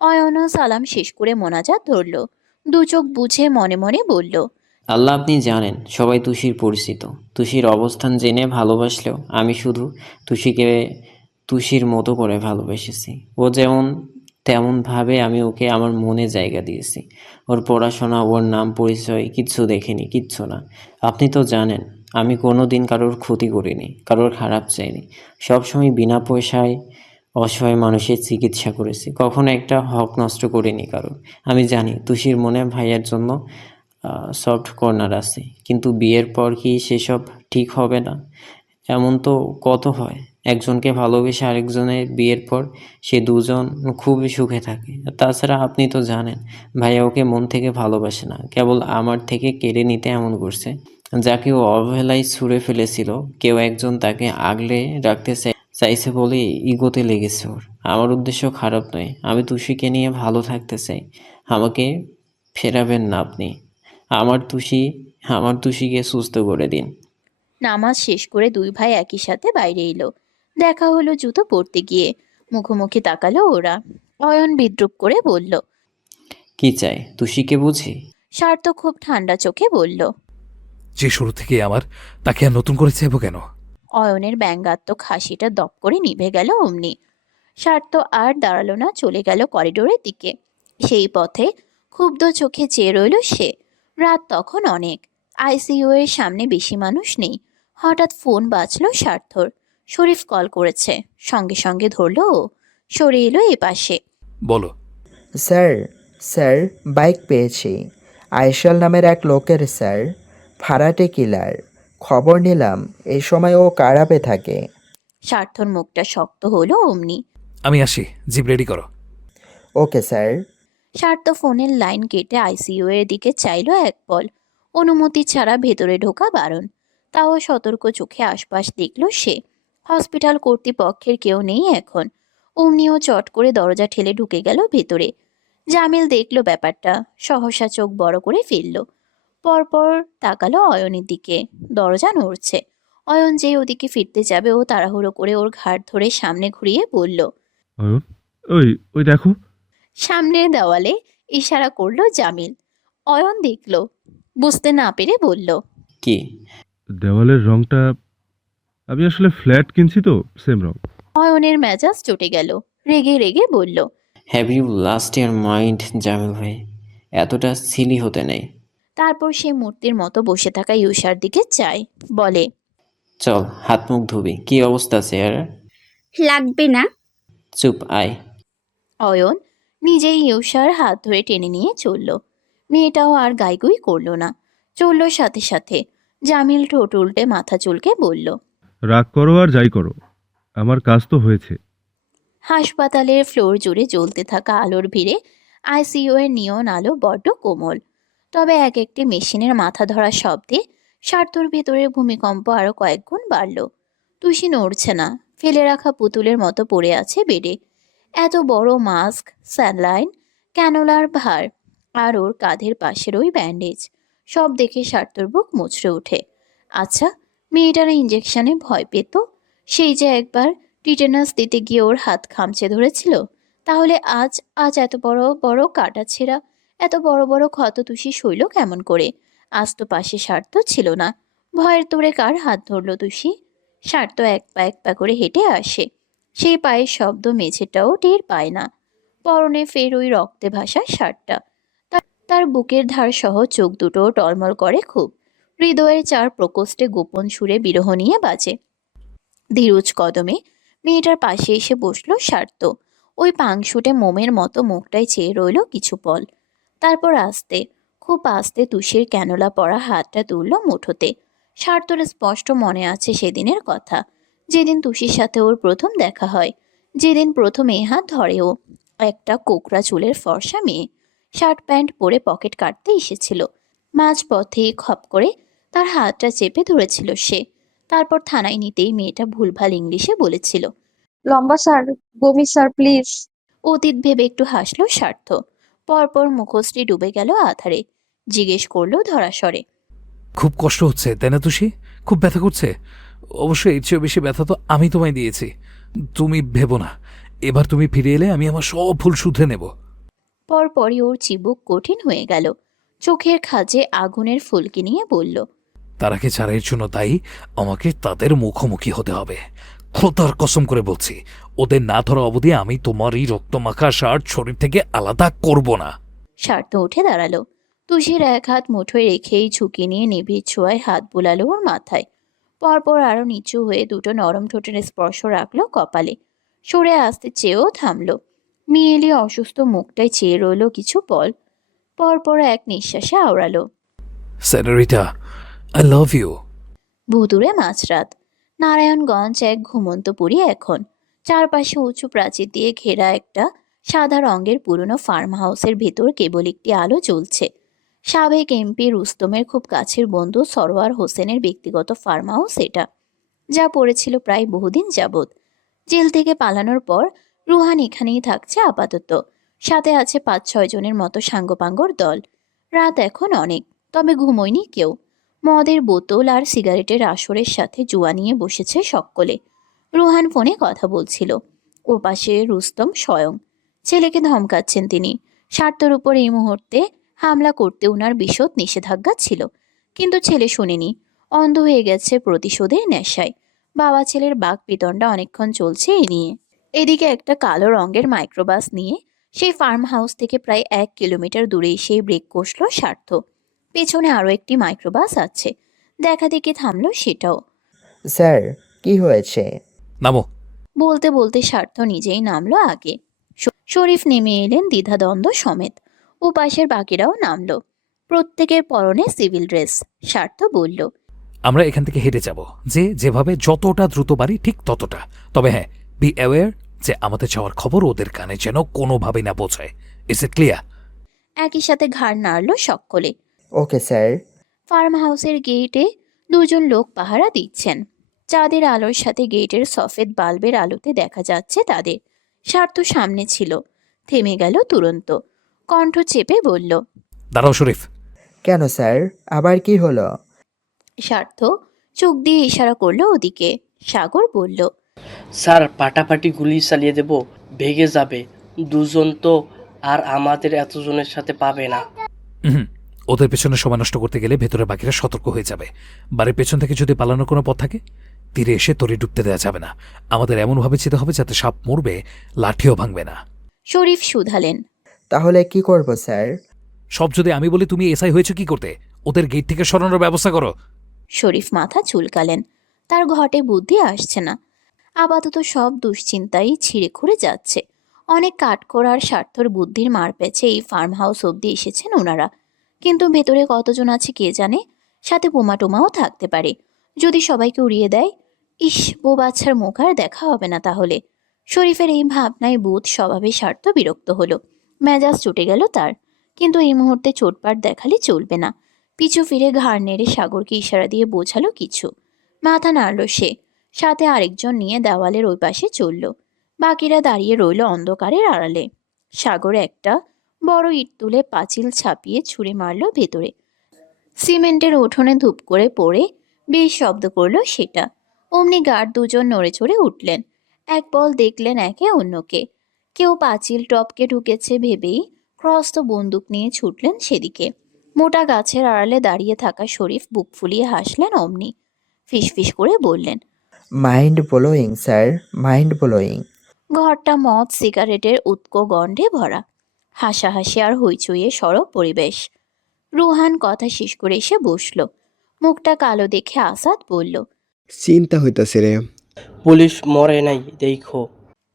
অয়নও সালাম শেষ করে মোনাজাত ধরল। দু চোখ বুঝে মনে মনে বলল, আল্লাহ, আপনি জানেন সবাই তুষির পরিচিত। তুষির অবস্থান জেনে ভালোবাসলেও আমি শুধু তুষিকে তুষির মতো করে ভালোবেসেছি। ও যেমন তেমনভাবে আমি ওকে আমার মনে জায়গা দিয়েছি। ওর পড়াশোনা, ওর নাম পরিচয় কিচ্ছু দেখিনি, কিচ্ছু না। আপনি তো জানেন আমি কোনো দিন কারোর ক্ষতি করিনি, কারোর খারাপ চাইনি। সবসময় বিনা পয়সায় অসহায় মানুষের চিকিৎসা করেছি, কখনো একটা হক নষ্ট করিনি কারোর। আমি জানি তুষির মনে ভাইয়ার জন্য সফট কর্নার আছে, কিন্তু বিয়ের পর কি সেসব ঠিক হবে না? এমন তো কত হয়, একজনকে ভালোবেসে আরেকজনের বিয়ের পর সে দুজন খুবই সুখে থাকে। আর তাছাড়া আপনি তো জানেন ভাইয়া ওকে মন থেকে ভালোবাসে না, কেবল আমার থেকে কেড়ে নিতে এমন করছে। যাকে ও অবহেলায় ছুঁড়ে ফেলেছিল, কেউ একজন তাকে আগলে রাখতে চাইছে বলে ইগোতে লেগেছে ওর। আমার উদ্দেশ্য খারাপ নয়, আমি তুষিকে নিয়ে ভালো থাকতে চাই। আমাকে ফেরাবেন না আপনি। আমার তুষি আমার তুষিকে সুস্থ করে দিন। নামাজ শেষ করে দুই ভাই একই সাথে বাইরে এলো। দেখা হলো জুতো পরতে গিয়ে। মুখোমুখি তাকালো ওরা। অয়ন বিদ্রুপ করে বলল, কি চাই তুষিকে বুঝি? সার্থ খুব ঠান্ডা চোখে বলল। যে শুরু থেকে আমার, তাকে আর নতুন করে চাইবো কেন? অয়নের ব্যঙ্গাত্মক হাসিটা দপ করে নিভে গেল অমনি। সার্থ আর দাঁড়ালো না, চলে গেল করিডোরের দিকে। সেই পথে ক্ষুব্ধ চোখে চেয়ে রইল সে। রাত তখন অনেক। আইসিইউ এর সামনে বেশি মানুষ নেই। হঠাৎ ফোন বাজলো সার্থর। শরীফ কল করেছে। সঙ্গে সঙ্গে ধরলো ও। সরে এলো এ পাশে। বলো। স্যার, স্যার, বাইক পেয়েছি। আয়শাল নামের এক লোকের স্যার, ভাড়াটে কিলার। খবর নিলাম এই সময় ও কারাপে থাকে। সার্থর মুখটা শক্ত হলো অমনি। আমি আসি, জিপ রেডি করো। ওকে ওকে স্যার। সার্থ ফোনের লাইন কেটে আইসিইউ এর দিকে চাইলো এক পল। অনুমতি ছাড়া ভেতরে ঢোকা বারণ। তাও সতর্ক চোখে আশপাশ দেখল সে। হসপিটাল কর্তৃপক্ষের কেউ নেই এখন। অমনিও চট করে দরজা ঠেলে ঢুকে গেল ভেতরে। জামিল দেখল ব্যাপারটা। সহসা চোখ বড় করে ফেলল। পরপর তাকালো অয়নের দিকে। দরজা নড়ছে। অয়ন যে ওদিকে ফিরতে যাবে, ও তাড়াহুড়ো করে ওর ঘাড় ধরে সামনে ঘুরিয়ে বলল, অয়ন, ওই ওই দেখো। সামনের দেওয়ালে। ইশারা করলো জামিল। অয়ন দেখল। বুঝতে না পেরে বলল, কি? দেওয়ালের রংটা, আমি আসলে ফ্ল্যাট কিনছি তো, সেম রং। অয়নের মেজাজ চটে গেল। রেগে রেগে বলল, have you last year mind Jamil ভাই? এতটা সিলি হতে নেই। তারপর সে মূর্তির মতো বসে থাকা ইউষার দিকে চায়। বলে, চল হাত মুখ ধুবি। কি অবস্থা চেয়ার? লাগবে না। চুপ, আয়। অয়ন নিজেই ইউষার হাত ধরে টেনে নিয়ে চলল। মেয়েটাও আর গাইগুই করল না। চলল সাথে সাথে। জামিল ঠোঁট উল্টে মাথা চুলকে বলল, রাগ করো আর যাই করো, আমার কাজ তো হয়েছে। হাসপাতালের ফ্লোর জুড়ে জ্বলতে থাকা আলোর ভিড়ে আইসিইউ এর নিয়ন আলো বড্ড কোমল। তবে এক একটি মেশিনের মাথা ধরা শব্দে সার্থর ভেতরের ভূমিকম্প আরো কয়েক গুণ বাড়ল। তুষি নড়ছে না। ফেলে রাখা পুতুলের মতো পড়ে আছে বেডে। এত বড় মাস্ক, স্যালাইন, ক্যানোলার ভার, আর ওর কাঁধের পাশের ওই ব্যান্ডেজ, সব দেখে সার্থর বুক মুচড়ে ওঠে। আচ্ছা, মেয়েটারা ইঞ্জেকশনে ভয় পেত। সেই যে একবার টিটেনাস দিতে গিয়ে ওর হাত খামচে ধরেছিল। তাহলে আজ আজ এত বড় বড় কাটা ছেঁড়া, এত বড় বড় ক্ষত তুষি সইল কেমন করে? আজ তো পাশে স্বার্থ ছিল না। ভয়ের তোড়ে কার হাত ধরল তুষি? স্বার্থ এক পা করে হেঁটে আসে। সেই পায়ের শব্দ মেঝেটাও টের পায় না। পরনে ফের ওই রক্তে ভাসা শার্টটা। তার বুকের ধার সহ চোখ দুটো টলমল করে খুব। হৃদয়ের চার প্রকোষ্ঠে গোপন সুরে বিরহ নিয়ে বাজে। ধীরজ কদমে মেয়েটার পাশে এসে বসলো স্বার্থ। ওই পাংশুটে মোমের মতো মুখটাই চেয়ে রইল কিছু পল। তারপর আস্তে, খুব আস্তে তুষির ক্যানোলা পরা হাতটা তুলল মুঠোতে। স্বার্থর স্পষ্ট মনে আছে সেদিনের কথা। যেদিন তুষির সাথে ওর প্রথম দেখা হয়। যেদিন প্রথম এ হাত ধরে ও। একটা কোকড়া চুলের ফর্সা মেয়ে। শার্ট প্যান্ট পরে পকেট কাটতে এসেছিল। মাঝপথে খপ করে তার হাতটা চেপে ধরেছিল সে। তারপর থানায় নিতেই মেয়েটা ভুলভাল ইংলিশে বলেছিল, লম্বা স্যার, বমি স্যার, প্লিজ। অতীত ভেবে একটু হাসলো স্বার্থ। পরপর মুখশ্রী ডুবে গেল আধারে। জিজ্ঞেস করলো ধরা স্বরে, খুব কষ্ট হচ্ছে তাই না তুষি? খুব ব্যথা করছে? অবশ্যই এর চেয়েও বেশি ব্যথা তো আমি তোমায় দিয়েছি। তুমি ভেবো না, এবার তুমি ফিরে এলে আমি আমার সব ভুল শুধরে নেব। পরপরই ওর চিবুক কঠিন হয়ে গেল। চোখের খাঁজে আগুনের ফুলকি নিয়ে বলল, তারাকে ছাড়াইয়ের জন্য তাই আমাকে তাদের মুখোমুখি হতে হবে। খোদার কসম করে বলছি, ওদের না ধরা অবধি আমি তোমার এই রক্তমাখা শার্ট শরীর থেকে আলাদা করব না। স্বার্থ উঠে দাঁড়ালো। তুষির এক হাত মুঠোয় রেখেই ঝুঁকি নিয়ে নিবিড় ছোঁয়ায় হাত বুলালো ওর মাথায়। পরপর আরো নিচু হয়ে দুটো নরম ঠোঁটের স্পর্শ রাখলো কপালে। সরে আসতে চেয়েও থামলো। মিয়েলি অসুস্থ মুখটায় চেয়ে রইল কিছু পল। পরপর এক নিঃশ্বাসে আওড়ালো, সেনারিটা, আই লাভ ইউ। ভুতুড়ে মাঝরাত। নারায়ণগঞ্জ এক ঘুমন্তপুরী এখন। চারপাশে উঁচু প্রাচীর দিয়ে ঘেরা একটা সাদা রঙের পুরনো ফার্ম হাউসের ভেতর কেবল একটি আলো জ্বলছে। সাবেক এমপি রুস্তমের খুব কাছের বন্ধু সরোয়ার হোসেনের ব্যক্তিগত ফার্ম হাউস এটা, যা পড়েছিল প্রায় বহুদিন যাবৎ। জেল থেকে পালানোর পর রুহান এখানেই থাকছে আপাতত। সাথে আছে ৫-৬ জনের মতো সাঙ্গপাঙ্গর দল। রাত এখন অনেক, তবে ঘুমোয়নি কেউ। মদের বোতল আর সিগারেটের আসরের সাথে জুয়া নিয়ে বসেছে সকলে। রুহান ফোনে কথা বলছিল। ও পাশে রুস্তম স্বয়ং। ছেলেকে ধমকাচ্ছেন তিনি। স্বার্থের উপর এই মুহূর্তে হামলা করতে উনার বিশদ নিষেধাজ্ঞা ছিল, কিন্তু ছেলে শোনেনি। অন্ধ হয়ে গেছে প্রতিশোধের নেশায়। বাবা ছেলের বাক বিতণ্ডা অনেকক্ষণ চলছে এ নিয়ে। এদিকে একটা কালো রঙের মাইক্রোবাস নিয়ে সেই ফার্ম হাউস থেকে প্রায় ১ কিলোমিটার দূরে এসে ব্রেক কষল স্বার্থ। পেছনে আরও একটি মাইক্রোবাস আছে। দেখা দেখি থামলো সেটাও। স্যার, কি হয়েছে? নামো। বলতে বলতে স্বার্থ নিজেই নামলো আগে। শরীফ নেমে এলেন দ্বিধাদ্বন্দ্ব সমেত। ও পাশের বাকিরাও নামলো। প্রত্যেকের পরনে সিভিল ড্রেস। স্বার্থ বলল, আমরা এখান থেকে হেঁটে যাব, যেভাবে যতটা দ্রুত পারি ঠিক ততটা। তবে হ্যাঁ, বি অ্যাওয়্যার যে আমাদের যাওয়ার খবর ওদের কানে যেন কোনোভাবেই না পৌঁছায়। Is it clear? একই সাথে ঘাড় নাড়ল সকলে। Okay sir. ফার্ম হাউসের গেটে দুজন লোক পাহারা দিচ্ছেন। চাঁদের আলোর সাথে গেটের সফেদ বাল্বের আলোতে দেখা যাচ্ছে তাদের। স্বার্থ সামনে ছিল, থেমে গেল তুরন্ত। কণ্ঠ চেপে বলল, দাঁড়াও শরীফ। কেন স্যার, আবার কি হলো? স্বার্থ চোখ দিয়ে ইশারা করলো ওদিকে। সাগর বলল, স্যার, পাটাপাটি গুলি চালিয়ে দেব, ভেগে যাবে। দুজন তো আর আমাদের এতজনের সাথে পাবে না। হুম, ওদের পেছনে সময় নষ্ট করতে গেলে ভেতরে বাকিরা সতর্ক হয়ে যাবে। বাড়ির পেছন থেকে যদি পালানোর কোনো পথ থাকে, তীরে এসে তরি ডুবতে দেওয়া যাবে না। আমাদের এমনভাবে যেতে হবে যাতে সাপ মরবে, লাঠিও ভাঙবে না। শরীফ শুধালেন, তাহলে কি করব স্যার? সব যদি আমি বলি তুমি এসআই হয়েছে কি করতে? ওদের গেট থেকে সরানোর ব্যবস্থা করো। শরীফ মাথা চুলকালেন। তার ঘটে বুদ্ধি আসছে না। আপাতত সব দুশ্চিন্তাই ছিঁড়ে খুঁড়ে যাচ্ছে। অনেক কাঠখোড়ার স্বার্থর বুদ্ধির মার পেছে এই ফার্ম হাউস অবধি এসেছেন ওনারা। কিন্তু ভেতরে কতজন আছে কে জানে। সাথে বোমা টোমাও থাকতে পারে। যদি সবাইকে উড়িয়ে দেয়, ইস, বউ বাচ্চার মুখ আর দেখা হবে না তাহলে। শরীফের এই ভাবনায় বুধ স্বভাবে স্বার্থ বিরক্ত হলো। মেজাজ চটে গেল তার। কিন্তু এই মুহূর্তে চোটপাট দেখালে চলবে না। পিছু ফিরে ঘাড় নেড়ে সাগরকে ইশারা দিয়ে বোঝালো কিছু। মাথা নাড়ল সে। সাথে আরেকজন নিয়ে দেওয়ালের ওই পাশে চলল। বাকিরা দাঁড়িয়ে রইল অন্ধকারের আড়ালে। সাগর একটা বড় ইট তুলে পাঁচিল ছাপিয়ে ছুঁড়ে মারল ভেতরে। সিমেন্টের উঠোনে ধূপ করে পড়ে বেশ শব্দ করল সেটা। অমনি গার্ড দুজন নড়ে চড়ে উঠলেন। এক বল দেখলেন একে অন্যকে। কেউ পাঁচিল টপকে ঢুকেছে ভেবেই ক্রস্ত বন্দুক নিয়ে ছুটলেন সেদিকে। মোটা গাছের আড়ালে দাঁড়িয়ে থাকা শরীফ বুক ফুলিয়ে হাসলেন অমনি। ফিসফিস করে বললেন, mind blowing sir, mind blowing. ঘরটা মদ সিগারেটের উৎকো গন্ধে ভরা। হাসাহাসি আর হইচইয়ে সরব পরিবেশ। রুহান কথা শেষ করে এসে বসল। মুখটা কালো দেখে আসাদ বলল, চিন্তা হইতাছে রে। পুলিশ মরে নাই, দেখো।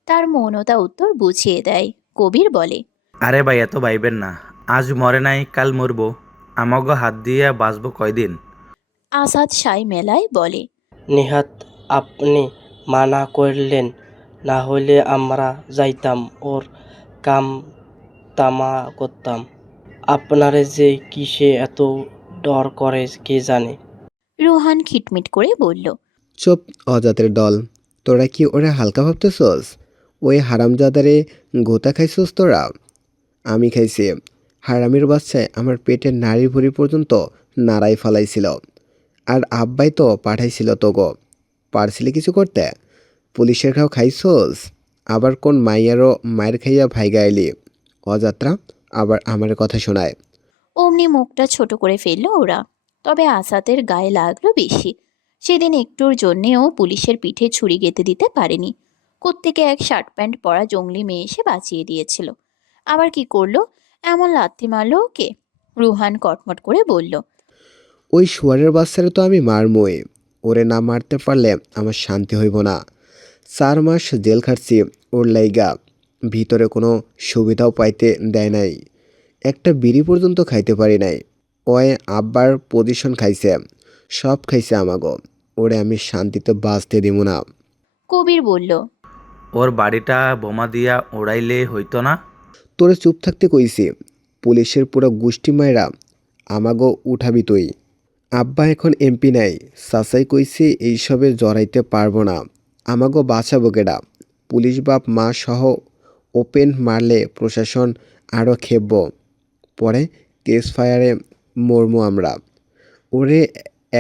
তার মৌনতা উত্তর বুঝিয়ে দেয়। কবির বলে, আরে ভাই, এত ভাইবেন না। আজ মরে নাই, কাল মরবো। আমাগো হাত দিয়ে বাঁচবো কয়দিন। আসাদ সাই মেলায় বলে, নেহাত আপনি মানা করলেন, না হলে আমরা যাইতাম ওর কাম তামা করতাম। আপনারে যে কিসে এত ডর করে কে জানে। রুহান খিটমিট করে বলল, চুপ, অজাতের দল। তোরা কি ওরা হালকা ভাবতেছস? ওই হারামজাদারে গোতা খাইছস তোরা? আমি খাইছি। হারামির বাচ্চায় আমার পেটের নাড়ি ভুড়ি পর্যন্ত নাড়াই ফালাইছিল। আর আব্বাই তো পাঠাইছিল তোগো। পারছিলি কিছু করতে? পুলিশের খাও খাইছোস? আবার কোন মাইয়ারও মায়ের খাইয়া ভাইগা এলি? অযাত্রা আবার আমার কথা শোনায়। অমনি মুখটা ছোট করে ফেললো ওরা। তবে আসাদের গায়ে লাগলো বেশি। সেদিন একটুর জন্যেও পুলিশের পিঠে ছুরি গেঁথে দিতে পারেনি। কোত্থেকে এক শার্ট প্যান্ট পরা জংলি মেয়ে এসে বাঁচিয়ে দিয়েছিল। আবার কি করলো? এমন লাথি মারলো ওকে? রুহান কটমট করে বলল, ওই শুয়ারের বাচ্চারে তো আমি মারমই। ওরে না মারতে পারলে আমার শান্তি হইব না। 4 মাস জেল খাটছি ওর লাইগা। ভিতরে কোনো সুবিধাও পাইতে দেয় নাই। একটা বিড়ি পর্যন্ত খাইতে পারি নাই। ওই আব্বার পজিশন খাইছে, সব খাইছে আমাগো। ওরে আমি শান্তিতে বাঁচতে দিব না। কবির বলল, ওর বাড়িটা বোমা দিয়া উড়াইলে হইতো না? তোরে চুপ থাকতে কইছি। পুলিশের পুরো গোষ্ঠী মায়েরা আমাগো উঠাবি তুই। আব্বা এখন এমপি নাই, চাচাই কইছে এইসবে জড়াইতে পারবো না। আমাগো বাঁচাবো কেডা? পুলিশ বাপ মা সহ ওপেন মারলে প্রশাসন আরও খেপব। পরে কেস ফায়ারে মরমু আমরা। ওরে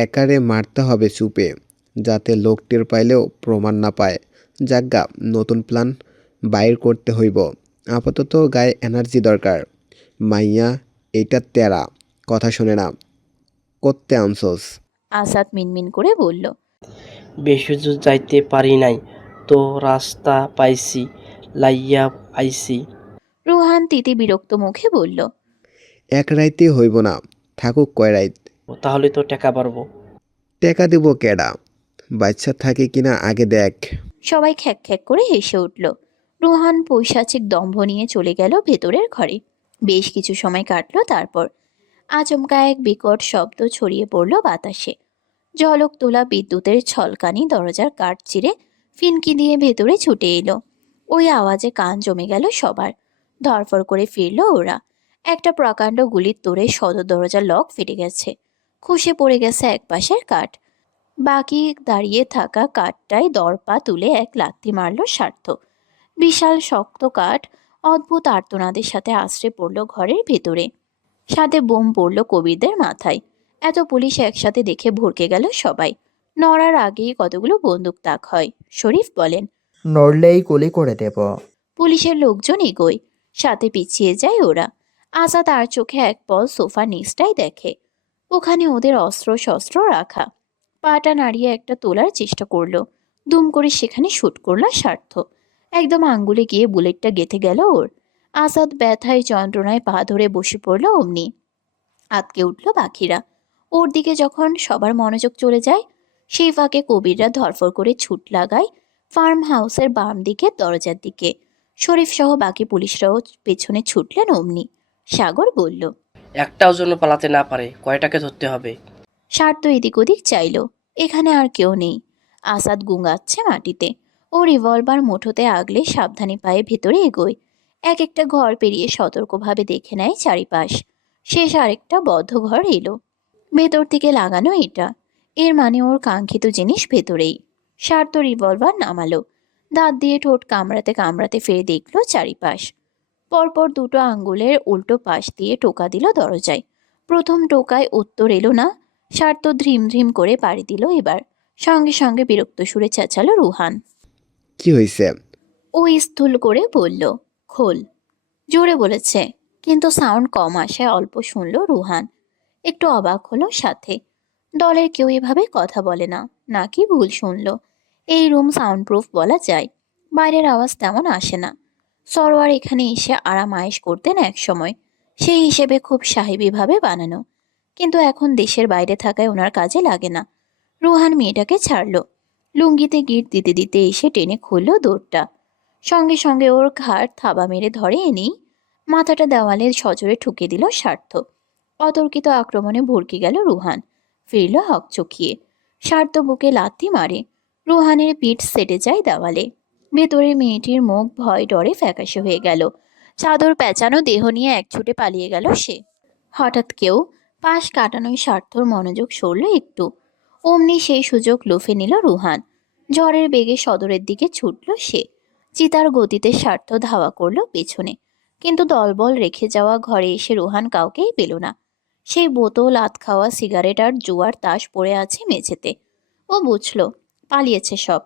একারে মারতে হবে চুপে, যাতে লোক টের পাইলেও প্রমাণ না পায়। যাজ্ঞা নতুন প্ল্যান বাইর করতে হইব। আপাতত গায়ে এনার্জি দরকার। মাইয়া এইটা তেরা, কথা শোনে না। করতে আনছোস? আসাদ মিনমিন করে বলল, বেশি দূর যাইতে পারি নাই, তো রাস্তা পাইছি, লাইয়া আইছি। রুহান তিতি বিরক্ত মুখে বলল, এক রাইতে হইব না, থাকুক কয় রাইত। তাহলে তো টাকা পারবো। টেকা দিব কেডা? বাচ্চা থাকে কিনা আগে দেখ। সবাই খ্যাক খ্যাক করে হেসে উঠল। রুহান পৈশাচিক দম্ভ নিয়ে চলে গেল ভেতরের ঘরে। বেশ কিছু সময় কাটলো। তারপর আচমকা এক বিকট শব্দ ছড়িয়ে পড়ল বাতাসে। ঝলক তোলা বিদ্যুতের ছলকানি দরজার কাঠ চিরে ফিনকি দিয়ে ভেতরে ছুটে এলো। ওই আওয়াজে কান জমে গেল সবার। ধরফর করে ফিরল ওরা। একটা প্রকাণ্ড গুলির তোড়ে সদর দরজার লক ফেটে গেছে। খসে পড়ে গেছে এক পাশের কাঠ। বাকি দাঁড়িয়ে থাকা কাঠটায় দরপা তুলে এক লাথি মারল স্বার্থ। বিশাল শক্ত কাঠ অদ্ভুত আর্তনাদের সাথে আশ্রে পড়ল ঘরের ভেতরে। সাথে বোম পড়ল কবিরদের মাথায়। এত পুলিশ একসাথে দেখে ভরকে গেল সবাই। নড়ার আগেই কতগুলো বন্দুক তাক হয়। শরীফ বলেন, নড়লেই গুলি করে দেব। পুলিশের লোকজন এগোয়। সাথে পিছিয়ে যায় ওরা। আশা তার চোখে এক পল সোফা নিচটাই দেখে। ওখানে ওদের অস্ত্র শস্ত্র রাখা। পাটা নাড়িয়ে একটা তোলার চেষ্টা করলো। দুম করে সেখানে শুট করলো স্বার্থ। একদম আঙ্গুলে গিয়ে বুলেটটা গেঁথে গেল ওর। আসাদ ব্যথায় যন্ত্রণায় পা ধরে বসে পড়ল অমনি। আতকে উঠল পাখিরা। ওর দিকে যখন সবার মনোযোগ চলে যায়, সেই ফাঁকে কবিররা ধরফর করে ছুট লাগায় ফার্ম হাউসের বাম দিকের দরজার দিকে। শরীফ সহ বাকি পুলিশরাও পেছনে ছুটলেন অমনি। সাগর বলল, একটাও জন্য পালাতে না পারে, কয়টাকে ধরতে হবে? স্বার্থ এদিক ওদিক চাইল। এখানে আর কেউ নেই। আসাদ গুঙাচ্ছে মাটিতে। ও রিভলভার মুঠোতে আগলে সাবধানী পায়ে ভেতরে এগোয়। এক একটা ঘর পেরিয়ে সতর্কভাবে দেখে নেয় চারিপাশ। শেষ আরেকটা বদ্ধ ঘর এলো। ভেতর থেকে লাগানো এটা। এর মানে ওর কাঙ্ক্ষিত জিনিস ভেতরেই। স্বার্থ রিভলভার নামালো। দাঁত দিয়ে ঠোঁট কামড়াতে কামড়াতে ফিরে দেখলো চারিপাশ। পরপর দুটো আঙ্গুলের উল্টো পাশ দিয়ে টোকা দিল দরজায়। প্রথম টোকায় উত্তর এলো না। স্বার্থ ধ্রিম ধ্রিম করে পাড়ি দিল এবার। সঙ্গে সঙ্গে বিরক্ত সুরে চেঁচালো রুহান। কি হইছে? ও স্থূল করে বলল, খোল। জোরে বলেছে, কিন্তু সাউন্ড কম আসায় অল্প শুনল রুহান। একটু অবাক হলো সাথে। দলের কেউ এভাবে কথা বলে না, নাকি ভুল শুনল। এই রুম সাউন্ড প্রুফ বলা যায়। বাইরের আওয়াজ তেমন আসে না। সরোয়ার এখানে এসে আরাম আয়েশ করতেন এক সময়। সেই হিসেবে খুব সাহেবিভাবে বানানো। কিন্তু এখন দেশের বাইরে থাকায় ওনার কাজে লাগে না। রুহান মেয়েটাকে ছাড়ল। লুঙ্গিতে গিট দিতে দিতে এসে টেনে খুলল দৌড়টা। সঙ্গে সঙ্গে ওর ঘাড় থাবা মেরে ধরে এনেই মাথাটা দেওয়ালে সজোরে ঠুকে দিল স্বার্থ। অতর্কিত আক্রমণে ভরকে গেল রুহান। ফিরল হকচকিয়ে। স্বার্থ বুকে লাথি মারে। রুহানের পিঠ সেটে যায় দেওয়ালে। ভেতরে মেয়েটির মুখ ভয় ডরে ফ্যাকাশে হয়ে গেল। চাদর পেঁচানো দেহ নিয়ে এক ছুটে পালিয়ে গেল সে। হঠাৎ কেউ পাশ কাটানোয় স্বার্থর মনোযোগ সরল একটু। অমনি সেই সুযোগ লুফে নিল রুহান। ঝড়ের বেগে সদরের দিকে ছুটল সে। চিতার গতিতে স্বার্থ ধাওয়া করলো পেছনে। কিন্তু দলবল রেখে যাওয়া ঘরে এসে রুহান কাউকেই পেল না। সেই বোতল, আত খাওয়া সিগারেট আর জুয়ার তাস পড়ে আছে মেঝেতে। ও বুঝল পালিয়েছে সব।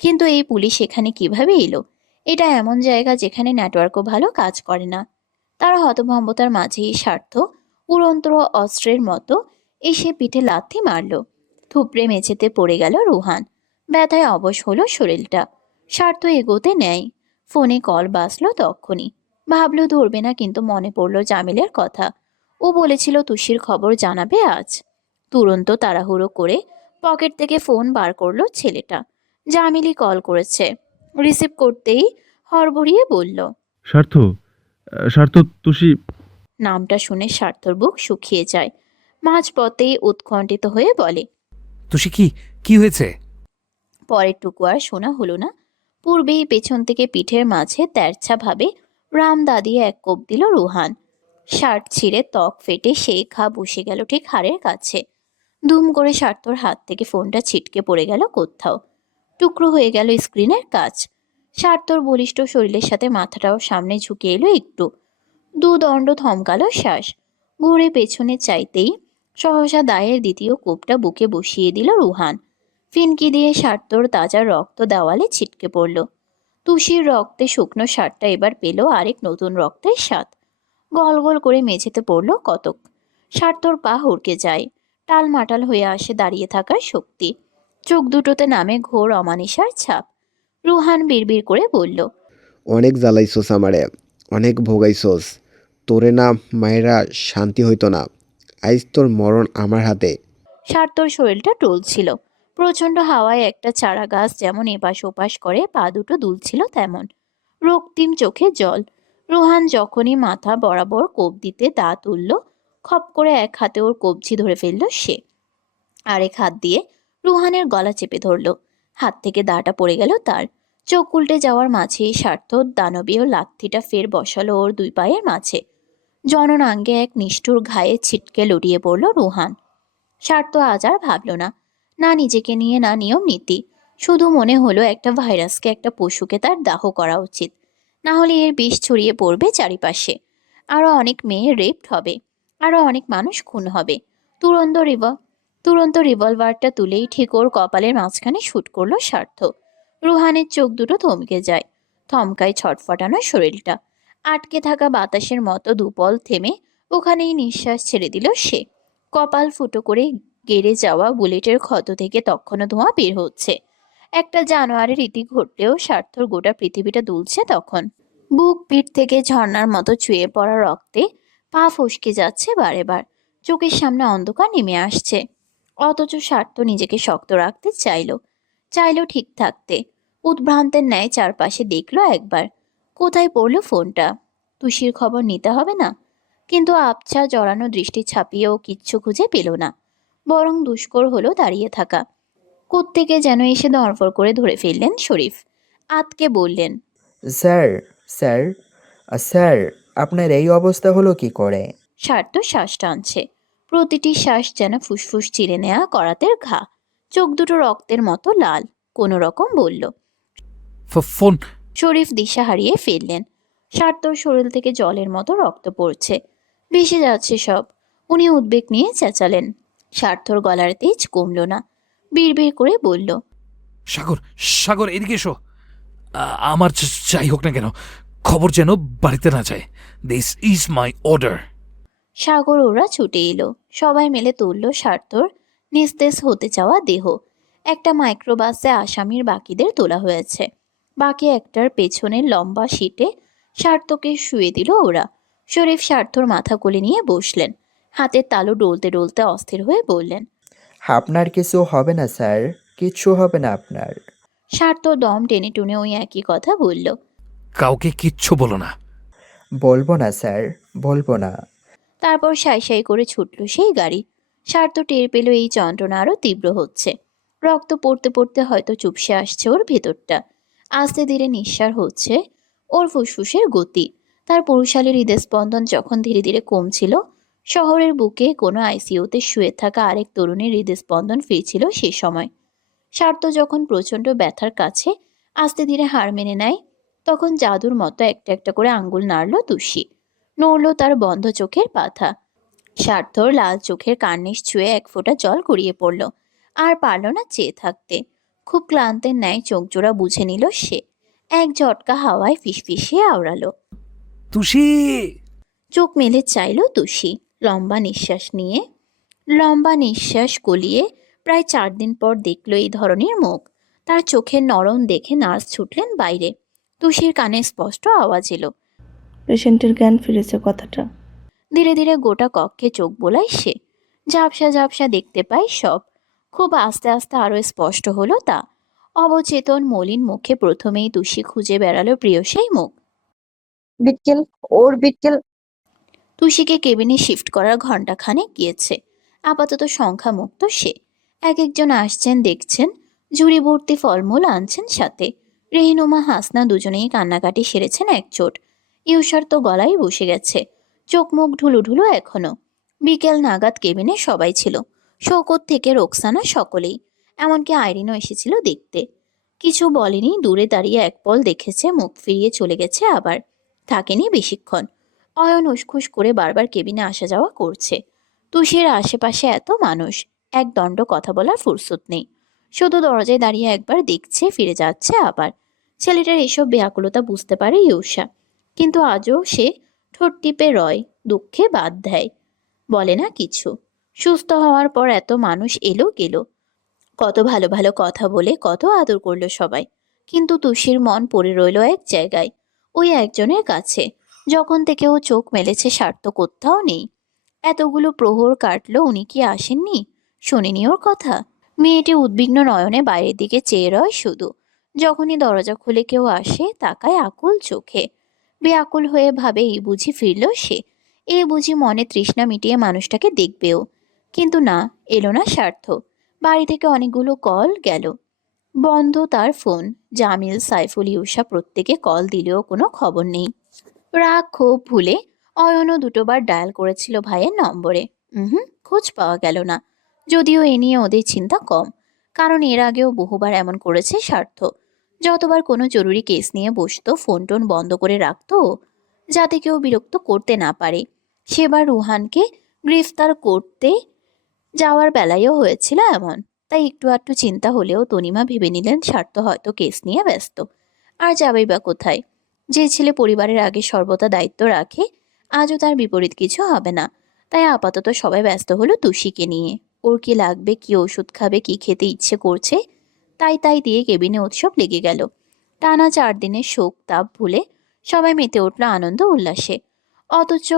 কিন্তু এই পুলিশ এখানে কিভাবে এলো? এটা এমন জায়গা যেখানে নেটওয়ার্কও ভালো কাজ করে না। তারা হতভম্বতার মাঝেই স্বার্থ উড়ন্ত অস্ত্রের মতো এসে পিঠে লাথি মারল। থুপড়ে মেঝেতে পড়ে গেল রুহান। ব্যথায় অবশ হলো শরীরটা। স্বার্থ এগোতে নেয়। ফোনে কল বাজলো তক্ষুনি। ভাবলো ধরবে না, কিন্তু মনে পড়ল জামিলের কথা। ও বলেছিল তুষির খবর জানাবে আজ। তুরন্ত তাড়াহুড়ো করে পকেট থেকে ফোন বার করলো ছেলেটা। জামিলি কল করেছে। রিসিভ করতেই হড়বড়িয়ে বলল, স্বার্থ, স্বার্থ, তুষি। নামটা শুনে স্বার্থর বুক শুকিয়ে যায়। মাঝপথেই উৎকণ্ঠিত হয়ে বলে, তুষি, কি হয়েছে? পরের টুকু আর শোনা হলো না। পূর্বেই পেছন থেকে পিঠের মাঝে তেরছা ভাবে রাম দাদিয়ে এক কোপ দিল রুহান। শার্ট ছিঁড়ে ত্বক ফেটে সেই ঘা বসে গেল ঠিক হাড়ের কাছে। দুম করে স্বার্থর হাত থেকে ফোনটা ছিটকে পড়ে গেল কোথাও। টুকরো হয়ে গেল স্ক্রিনের কাজ। স্বার্থর বলিষ্ঠ শরীরের সাথে মাথাটাও সামনে ঝুঁকে এলো একটু। দুদণ্ড থমকালো শ্বাস। ঘুরে পেছনে চাইতেই সহসা দায়ের দ্বিতীয় কোপটা বুকে বসিয়ে দিল রুহান। ফিনকি দিয়ে স্বার্থর তাজা রক্ত দেওয়ালে ছিটকে পড়ল। তুষির রক্তে শুকনো শার্টটা এবার পেল আরেক নতুন রক্তের স্বাদ। গল গল করে মেঝেতে পড়ল কতক। স্বার্থর পা হুড়কে যায়। টালমাটাল হয়ে আসে দাঁড়িয়ে থাকার শক্তি। চোখ দুটোতে নামে ঘোর অমানিসার ছাপ। রুহান বিড়বিড় করে বলল, অনেক জ্বালাইছোস আমারে, অনেক ভোগাইছোস। তোরে না মায়েরা শান্তি হইতো না। আইজ তোর মরণ আমার হাতে। স্বার্থর শরীরটা টলছিল। প্রচণ্ড হাওয়ায় একটা চারা গাছ যেমন এপাশ ওপাশ করে পা দুটো দুলছিল তেমন। রক্তিম চোখে জল। রুহান যখনই মাথা বরাবর কোপ দিতে দাঁত তুলল, খপ করে এক হাতে ওর কবজি ধরে ফেলল সে। আরেক হাত দিয়ে রুহানের গলা চেপে ধরল। হাত থেকে দাটা পড়ে গেল তার। চোখ উল্টে যাওয়ার মাঝেই স্বার্থ দানবীয় লাথিটা ফের বসালো ওর দুই পায়ের মাঝে। জননাঙ্গে এক নিষ্ঠুর ঘায়ে ছিটকে লড়িয়ে পড়ল রুহান। স্বার্থ আজ আর ভাবল না, না নিজেকে নিয়ে, না নিয়ম নীতি। শুধু মনে হলো একটা ভাইরাসকে, একটা পশুকে তার দাহ করা উচিত। না হলে এর বিষ ছড়িয়ে পড়বে চারিপাশে। আরো অনেক মেয়ে রেপড হবে। আরো অনেক মানুষ খুন হবে। তুরন্ত তুরন্ত রিভলভারটা তুলেই ঠিক ওর কপালের মাঝখানে শুট করলো স্বার্থ। রুহানের চোখ দুটো থমকে যায়। থমকায় ছটফটানো শরীরটা। আটকে থাকা বাতাসের মতো দুপল থেমে ওখানেই নিঃশ্বাস ছেড়ে দিল সে। কপাল ফুটো করে গেড়ে যাওয়া বুলেটের ক্ষত থেকে তখনও ধোঁয়া বের হচ্ছে। একটা জানোয়ারের রীতি ঘটলেও স্বার্থর গোটা পৃথিবীটা দুলছে তখন। বুক পিঠ থেকে ঝর্ণার মতো চুয়ে পড়া রক্তে পা ফসকে যাচ্ছে বারেবার। চোখের সামনে অন্ধকার নেমে আসছে। অথচ স্বার্থ নিজেকে শক্ত রাখতে চাইলো ঠিক থাকতে। উদ্ভ্রান্তের ন্যায় চারপাশে দেখলো একবার। কোথায় পড়লো ফোনটা? তুষির খবর নিতে হবে না? কিন্তু আবছা জড়ানো দৃষ্টি ছাপিয়েও কিচ্ছু খুঁজে পেল না। বরং দুষ্কর হলো দাঁড়িয়ে থাকা। কোত্থেকে যেন এসে ধরফর করে ধরে ফেললেন শরীফ। আতকে বললেন, স্যার, স্যার, স্যার, আপনার এই অবস্থা হলো কি করে? স্বার্থ শ্বাস টানছে। প্রতিটি শ্বাস যেন ফুসফুস চিরে নেওয়া করাতের ঘা। চোখ দুটো রক্তের মতো লাল। কোনো রকম বলল। ফোন। শরীফ দিশা হারিয়ে ফেললেন। স্বার্থর শরীর থেকে জলের মতো রক্ত পড়ছে। ভেসে যাচ্ছে সব। উনি উদ্বেগ নিয়ে চেঁচালেন। স্বার্থর গলার তেজ কমল না। বিড়বিড় করে বলল, সাগর, সাগর, এদিকে এসো। আমার যাই হোক না কেন, খবর যেন বাড়িতে না যায়। This is my order. Sagar ওরা ছুটে এলো। সবাই মিলে তুলল স্বার্থর নিস্তেজ হতে চাওয়া দেহ। একটা মাইক্রোবাসে আসামির বাকিদের তোলা হয়েছে। বাকি একটার পেছনের লম্বা সিটে স্বার্থকে শুয়ে দিল ওরা। শরীফ স্বার্থর মাথা কোলে নিয়ে বসলেন। হাতের তালু ডলতে ডলতে অস্থির হয়ে বললেন, আপনার কিছু হবে না স্যার, কিচ্ছু হবে না আপনার। স্বার্থ দম টেনে টুনে ওই একই কথা বলল। কাউকে কিচ্ছু বলো না। বলবো না স্যার, বলবো না। তারপর সাই সাই করে ছুটল সেই গাড়ি। স্বার্থ টের পেল এই যন্ত্রণা আরো তীব্র হচ্ছে। রক্ত পড়তে পড়তে হয়তো চুপসে আসছে ওর ভেতরটা। আস্তে ধীরে নিঃশ্বাস হচ্ছে ওর ফুসফুসের গতি। তার পুরুষালী হৃদস্পন্দন যখন ধীরে ধীরে কমছিল, শহরের বুকে কোনো আইসিইউতে শুয়ে থাকা আরেক তরুণীর হৃদস্পন্দন ফিরছিল সে সময়। স্বার্থ যখন প্রচণ্ড ব্যথার কাছে আস্তে ধীরে হার মেনে নেয়, তখন জাদুর মতো একটা একটা করে আঙ্গুল নাড়ল তুষি। নড়ল তার বন্ধ চোখের পাতা। স্বার্থর লাল চোখের কার্নিশ ছুঁয়ে এক ফোঁটা জল গড়িয়ে পড়ল। আর পারল না চেয়ে থাকতে। খুব ক্লান্তের ন্যায় চোখ জোড়া বুঝে নিল সে। এক ঝটকা হাওয়ায় ফিসফিসিয়ে আওড়ালো। তুষি! চোখ মেলে চাইল তুষি। লম্বা নিঃশ্বাস গলিয়ে প্রায় 4 দিন পর দেখল এই ধরনের মুখ। তার চোখের নরম দেখে নার্স ছুটলেন বাইরে। তুষির কানে স্পষ্ট আওয়াজ এলো। পেশেন্টের জ্ঞান ফিরেছে কথাটা। ধীরে ধীরে গোটা কক্ষে চোখ বোলায় সে। ঝাপসা ঝাপসা দেখতে পায় সব। খুব আস্তে আস্তে আরো স্পষ্ট হলো তা। অবচেতন মলিন মুখে প্রথমেই তুষি খুঁজে বেড়ালো প্রিয়সী মুখ। বিটকেল, ওর বিটকেল। তুষিকে কেবিনে শিফট করার ঘন্টাখানেক গিয়েছে। আপাতত সংখ্যা মুক্ত সে। এক একজন আসছেন দেখছেন, ঝুড়ি ভর্তি ফলমূল আনছেন সাথে। রেহিনুমা হাসনা দুজনেই কান্নাকাটি সেরেছেন একচোট। ইউসার তো গলায় বসে গেছে, চোখ মুখ ঢুলু ঢুলু এখনো। বিকেল নাগাদ কেবিনে সবাই ছিল, শৌকত থেকে রোকসানা সকলেই। এমনকি আইরিনও এসেছিল দেখতে। কিছু বলেনি, দূরে দাঁড়িয়ে এক পল দেখেছে, মুখ ফিরিয়ে চলে গেছে আবার। থাকেনি বেশিক্ষণ। অয়ন উসখুস করে বারবার কেবিনে আসা যাওয়া করছে। তুষির আশেপাশে এত মানুষ, এক দণ্ড কথা বলার ফুরসত নেই। শুধু দরজায় দাঁড়িয়ে একবার দেখছে, ফিরে যাচ্ছে আবার। ছেলেটার এসব ব্যাকুলতা বুঝতে পারে ইউষা, কিন্তু আজও সে ঠোঁট টিপে রয়, দুঃখে বাদ দেয়, বলে না কিছু। সুস্থ হওয়ার পর এত মানুষ এলো গেল, কত ভালো ভালো কথা বলে কত আদর করলো সবাই। কিন্তু তুষির মন পড়ে রইল এক জায়গায়, ওই একজনের কাছে। যখন থেকে ও চোখ মেলেছে স্বার্থ কোথাও নেই। এতগুলো প্রহর কাটলো, উনি কি আসেননি? শোনেনি ওর কথা? মেয়েটি উদ্বিগ্ন নয়নে বাইরের দিকে চেয়ে রয় শুধু। যখনই দরজা খুলে কেউ আসে তাকায় আকুল চোখে। বেআকুল হয়ে ভাবে এই বুঝি ফিরল সে, এ বুঝি মনে তৃষ্ণা মিটিয়ে মানুষটাকে দেখবেও। কিন্তু না, এলো না স্বার্থ। বাড়ি থেকে অনেকগুলো কল গেল, বন্ধ তার ফোন। জামিল, সাইফুল, ইউষা প্রত্যেকে কল দিলেও কোনো খবর নেই। রাগ ক্ষোভ ভুলে অয়নও দুটোবার ডায়াল করেছিল ভাইয়ের নম্বরে। খোঁজ পাওয়া গেল না। যদিও এ নিয়ে ওদের চিন্তা কম, কারণ এর আগেও বহুবার এমন করেছে স্বার্থ। যতবার কোনো জরুরি কেস নিয়ে বসতো, ফোন টোন বন্ধ করে রাখতো ও, যাতে কেউ বিরক্ত করতে না পারে। সেবার রুহানকে গ্রেফতার করতে যাওয়ার বেলায়ও হয়েছিল এমন। তাই একটু আধটু চিন্তা হলেও তনিমা ভেবে নিলেন স্বার্থ হয়তো কেস নিয়ে ব্যস্ত। আর যাবেই বা কোথায়? যে ছেলে পরিবারের আগে সর্বদা দায়িত্ব রাখে, আজও তার বিপরীত কিছু হবে না। তাই আপাতত সবাই ব্যস্ত হলো তুষিকে নিয়ে। ওর কি লাগবে, কি ওষুধ খাবে, কি খেতে ইচ্ছে করছে, তাই দিয়ে কেবিনে উৎসব লেগে গেল। টানা 4 দিনের শোক তাপ ভুলে সবাই মেতে উঠল আনন্দ উল্লাসে। অথচ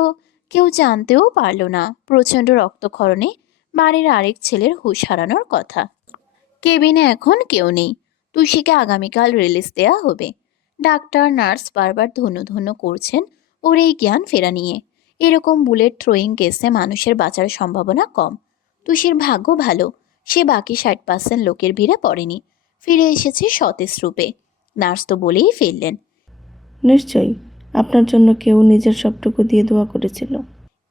কেউ জানতেও পারল না প্রচণ্ড রক্তক্ষরণে বাড়ির আরেক ছেলের হুঁশ হারানোর কথা। কেবিনে এখন কেউ নেই। তুষিকে আগামীকাল রিলিজ দেয়া হবে। ডাক্তার নার্স বারবার ধন্য ধন্য করছেন ওর এই জ্ঞান ফেরা নিয়ে। এরকম বুলেট থ্রোয়িং কেসে মানুষের বাঁচার সম্ভাবনা কম। তুষির ভাগ্য ভালো, সে বাকি 60% লোকের ভিড়ে পড়েনি, ফিরে এসেছে সতেজ রূপে। নার্স তো বলেই ফেললেন। নিশ্চয়ই আপনার জন্য কেউ নিজের সবটুকু দিয়ে দোয়া করেছিল।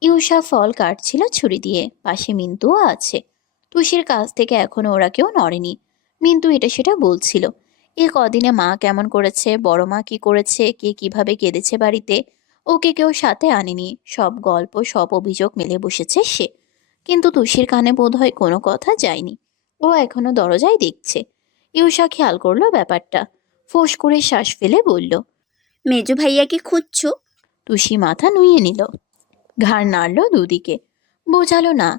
ইউষা ফল কাটছিল ছুরি দিয়ে, পাশে মিন্তুও আছে। তুষির কাছ থেকে এখনো ওরা কেউ নড়েনি। মিন্তু এটা সেটা বলছিল, এ কদিনে মা কেমন করেছে, বড় মা কি করেছে, কে কিভাবে কেঁদেছে বাড়িতে। ওকে কেউ সাথে আনেনি, সব গল্প সব অভিযোগ মেলে বসেছে সে। কিন্তু তুষির কানে বোধহয় কোনো কথা যায়নি। ও এখনো দরজায় দেখছে। ইউষা খেয়াল করলো ব্যাপারটা, ফোঁস করে শ্বাস ফেলে বলল, মেজো ভাইয়াকে খুঁজছো? তুষি মাথা নুইয়ে নিল, ঘাড় নাড়ল দুদিকে, বোঝালো না।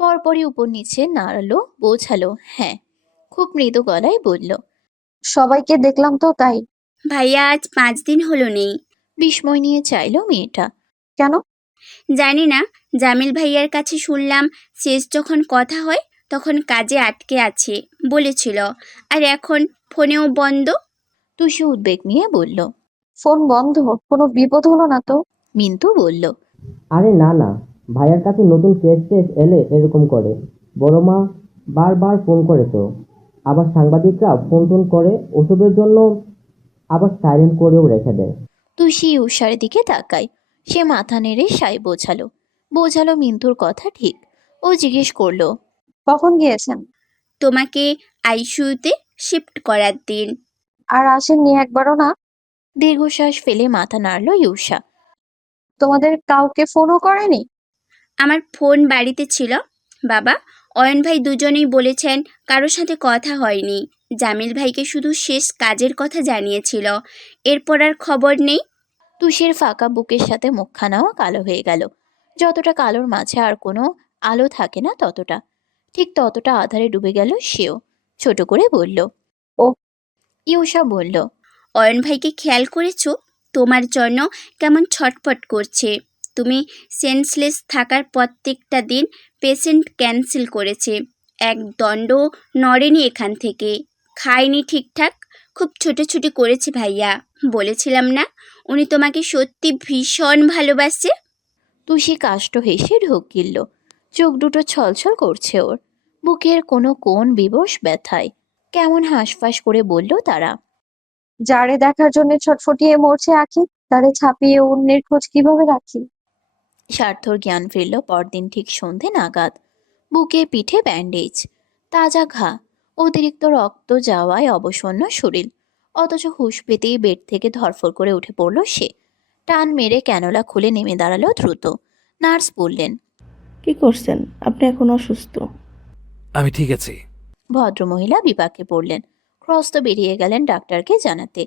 পরপরই উপর নিচে নাড়ালো, বোঝালো হ্যাঁ। খুব মৃদু গলায় বলল, সবাইকে দেখলাম তো তাই। ভাইয়া আজ 5 দিন হলো নেই। বিস্ময় নিয়ে চাইল মেয়েটা। কেন? জানি না, জামিল ভাইয়ার কাছে শুনলাম শেষ যখন কথা হয় তখন কাজে আটকে আছে বলেছিল, আর এখন ফোনেও বন্ধ। তুষি উদ্বেগ নিয়ে বলল। ফোন বন্ধ? কোনো বিপদ হলো না তো? মিন্তু বলল, আরে না না, ভাইয়ার কাছে নতুন কেস টেস এলে এরকম করে। বড় মা বারবার ফোন করে তো, আবার সাংবাদিকরা ফোন টোন করে ওসবের জন্য, আবার সাইলেন্ট করেও রেখে দেয়। তুষি উষার দিকে তাকায়। সে মাথা নেড়ে সাই বোঝালো মিন্তুর কথা ঠিক। ও জিজ্ঞেস করলো, কখন গিয়েছেন? তোমাকে আইসিইউতে শিফট করার দিন। আর আসেননি একবারও না? দীর্ঘশ্বাস ফেলে মাথা নাড়ল ইউষা। তোমাদের কাউকে ফোনও করেনি? আমার ফোন বাড়িতে ছিল, বাবা অয়ন ভাই দুজনেই বলেছেন কারোর সাথে কথা হয়নি। জামিল ভাইকে শুধু শেষ কাজের কথা জানিয়েছিল, এরপর আর খবর নেই। তুষির ফাঁকা বুকের সাথে মুখখানাও কালো হয়ে গেল। যতটা কালোর মাঝে আর কোনো আলো থাকে না ততটা, ঠিক ততটা আধারে ডুবে গেল সেও। ছোট করে বলল, ও ইউষা বলল, অয়ন ভাইকে খেয়াল করেছো? তোমার জন্য কেমন ছটফট করছে। তুমি সেন্সলেস থাকার প্রত্যেকটা দিন পেশেন্ট ক্যান্সেল করেছে, এক দণ্ড নড়েনি এখান থেকে, খায়নি ঠিকঠাক, খুব ছোটাছুটি করেছে ভাইয়া। বলেছিলাম না উনি তোমাকে সত্যি ভীষণ ভালোবাসে। তুষি কাষ্ট হেসে ঢোক গিলল। চোখ দুটো ছলছল করছে ওর। বুকের কোনো কোণ বিবশ ব্যথায় কেমন হাঁসফাঁস করে বলল তারা। যারে দেখার জন্য ছটফটিয়ে মরছে আঁখি, তারে ছাপিয়ে অন্যের খোঁজ কিভাবে রাখি? স্বার্থর জ্ঞান ফিরল পরদিন ঠিক সন্ধে নাগাদ। বুকে পিঠে ব্যান্ডেজ, তাজা ঘা, অতিরিক্ত রক্ত যাওয়ায় অবসন্ন শরীর। অথচ হুঁশ পেতেই বেড থেকে ধরফর করে উঠে পড়ল সে। টান মেরে ক্যানোলা খুলে নেমে দাঁড়ালো দ্রুত। নার্স বললেন, কি করছেন? আপনি এখন অসুস্থ। আমি ঠিক আছি। ভদ্রমহিলা বিপাকে পড়লেন। ক্রস্ত বেরিয়ে গেলেন ডাক্তারকে জানাতে।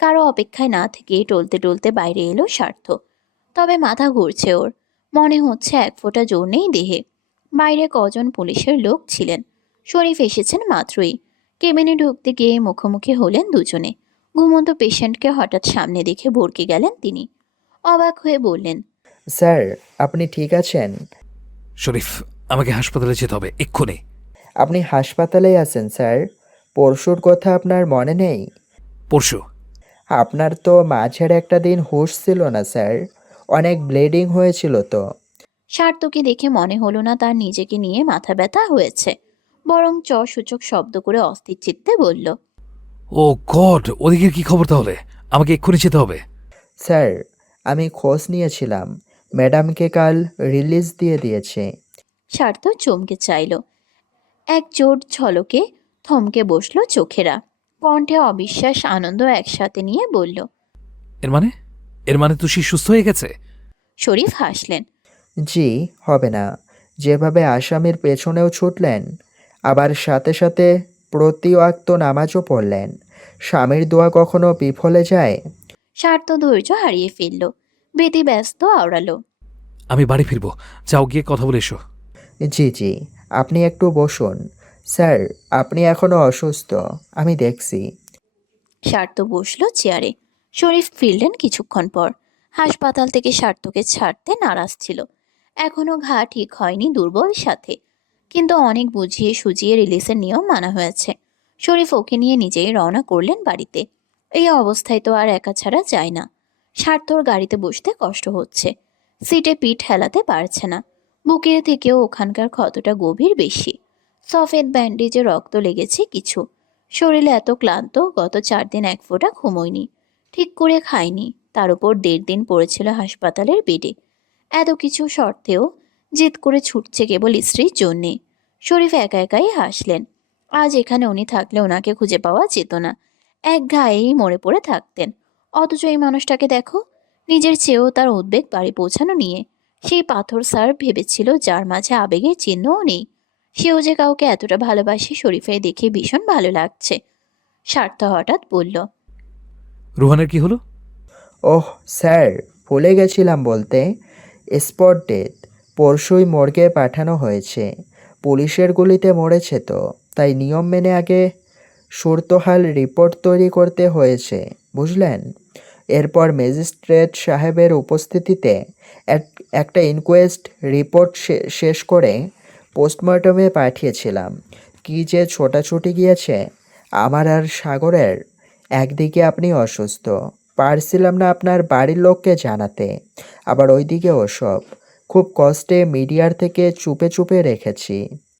কারো অপেক্ষায় না থেকে টলতে টলতে বাইরে এলো স্বার্থ। তবে মাথা ঘুরছে ওর। মনে হচ্ছে এক ফোঁটা জোর নেই দেহে। বাইরে কজন পুলিশের লোক ছিলেন। শরীফ এসেছেন মাত্রই। কেবিনে ঢুকতে গিয়ে মুখোমুখি হলেন দুজনে। ঘুমন্ত পেশেন্টকে হঠাৎ সামনে দেখে ভরকে গেলেন তিনি। অবাক হয়ে বললেন, স্যার, আপনি ঠিক আছেন? শরীফ, আমাকে হাসপাতালে যেতে হবে এক্ষুনি। আপনি হাসপাতালেই আছেন স্যার? পরশুর কথা আপনার মনে নেই? পরশু? আপনার তো মাঝের একটা দিন হুঁশ ছিল না স্যার, অনেক ব্লিডিং হয়েছিল তো। স্বার্থকে দেখে মনে হলো না তার নিজেকে নিয়ে মাথা ব্যথা হয়েছে, বরং সূচক শব্দ করে অস্থির চিত্তে বলল, ও গড, ওদিকের কি খবর তাহলে? আমাকে এক্ষুনি যেতে হবে। স্যার, আমি খোঁজ নিয়েছিলাম, ম্যাডামকে কাল রিলিজ দিয়ে দিয়েছে। স্বার্থ চমকে চাইল। এক জোর ঝলকে থমকে বসলো চোখেরা। কণ্ঠে অবিশ্বাস আনন্দ একসাথে নিয়ে বলল, এর মানে? এর মানে তুষি সুস্থ হয়ে গেছে? শরীফ হাসলেন। জি, হবে না। যেভাবে আসামির পেছনেও ছুটলেন, আবার সাথে সাথে প্রতি ওয়াক্ত নামাজও পড়লেন। স্বামীর দোয়া কখনো বিফলে যায়? স্বার্থ ধৈর্য হারিয়ে ফেলল। বেতি ব্যস্ত আওড়ালো, আমি বাড়ি ফিরবো, যাও গিয়ে কথা বলে এসো। জি জি, আপনি একটু বসুন। স্যার, আপনি এখনো অসুস্থ, আমি দেখছি। স্বার্থ বসলো চেয়ারে। শরীফ ফিরলেন কিছুক্ষণ পর। হাসপাতাল থেকে স্বার্থকে ছাড়তে নারাজ ছিল। এখনো ঘা ঠিক হয়নি দুর্বল সাথে, কিন্তু অনেক বুঝিয়ে সুজিয়ে রিলিজের নিয়ম মানা হয়েছে। শরীফ ওকে নিয়ে নিজেই রওনা করলেন বাড়িতে। এই অবস্থায় তো আর একা ছাড়া যায় না। স্বার্থর গাড়িতে বসতে কষ্ট হচ্ছে, সিটে পিঠ হেলাতে পারছে না। বুকের থেকেও ওখানকার ক্ষতটা গভীর বেশি। সফেদ ব্যান্ডেজে রক্ত লেগেছে কিছু। শরীরে এত ক্লান্ত, গত 4 দিন এক ফোঁটা ঘুমোয়নি, ঠিক করে খায়নি, তার উপর 1.5 দিন পড়েছিল হাসপাতালের বেডে। এত কিছু সত্ত্বেও জেদ করে ছুটছে কেবল স্ত্রীর জন্যে। শরীফ একা একাই হাসলেন। আজ এখানে উনি থাকলে ওনাকে খুঁজে পাওয়া যেত না, এক ঘায়েই মরে পড়ে থাকতেন। অথচ এই মানুষটাকে দেখো, নিজের চেয়েও তার উদ্বেগ বাড়ি পৌঁছানো নিয়ে। সেই পাথর স্যার ভেবেছিল যার মাঝে আবেগের চিহ্নও নেই, সেও যে কাউকে এতটা ভালোবাসে শরীফের দেখে ভীষণ ভালো লাগছে। স্বার্থ হঠাৎ বলল, রুহানের কি হলো? ওহ স্যার, ভুলে গেছিলাম বলতে। স্পট ডেথ, পরশুই মর্গে পাঠানো হয়েছে। পুলিশের গুলিতে মরেছে তো, তাই নিয়ম মেনে আগে সুরতহাল রিপোর্ট তৈরি করতে হয়েছে, বুঝলেন? এরপর ম্যাজিস্ট্রেট সাহেবের উপস্থিতিতে একটা ইনকোয়েস্ট রিপোর্ট শেষ করে পোস্টমর্টমে পাঠিয়েছিলাম। কি যে ছোটাছুটি গিয়েছে আমার আর সাগরের। একদিকে আপনি অসুস্থ, পারছিলাম না আপনার বাড়ির লোককে জানাতে, আবার ওইদিকে ওসব খুব কষ্টে মিডিয়ার থেকে চুপে চুপে রেখেছি।